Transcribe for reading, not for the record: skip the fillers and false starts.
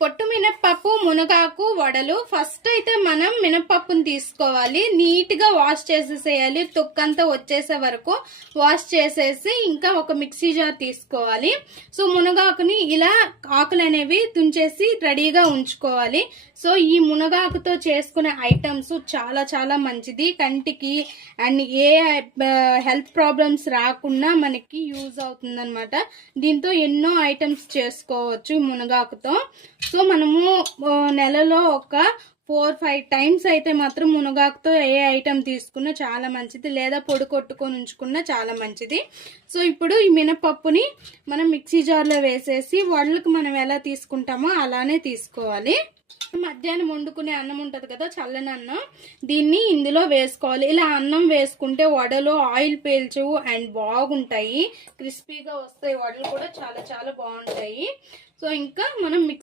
పొట్టు మినప్పప్పు, మునగాకు, వడలు. ఫస్ట్ అయితే మనం మినప్పప్పుని తీసుకోవాలి, నీట్ గా వాష్ చేసేసేయాలి, తొక్కంతా వచ్చేసే వరకు వాష్ చేసేసి ఇంకా ఒక మిక్సీ జార్ తీసుకోవాలి. సో మునగాకుని ఇలా ఆకులు అనేవి తుంచేసి రెడీగా ఉంచుకోవాలి. సో ఈ మునగాకుతో చేసుకునే ఐటమ్స్ చాలా చాలా మంచిది కంటికి, అండ్ ఏ హెల్త్ ప్రాబ్లమ్స్ రాకుండా మనకి యూజ్ అవుతుంది అనమాట. దీంతో ఎన్నో ఐటమ్స్ చేసుకోవచ్చు మునగాకుతో. సో మనము నెలలో ఒక 4-5 టైమ్స్ అయితే మాత్రం మునగాకుతో ఏ ఐటమ్ తీసుకున్నా చాలా మంచిది, లేదా పొడి కొట్టుకొని ఉంచుకున్నా చాలా మంచిది. సో ఇప్పుడు ఈ మినపప్పుని మనం మిక్సీ జార్లో వేసేసి వడలకు మనం ఎలా తీసుకుంటామో అలానే తీసుకోవాలి. మధ్యాహ్నం వండుకునే అన్నం ఉంటుంది కదా, చల్లని అన్నం, దీన్ని ఇందులో వేసుకోవాలి. ఇలా అన్నం వేసుకుంటే వడలు ఆయిల్ పీల్చవు అండ్ బాగుంటాయి, క్రిస్పీగా వస్తాయి, వడలు కూడా చాలా చాలా బాగుంటాయి. సో ఇంకా మనం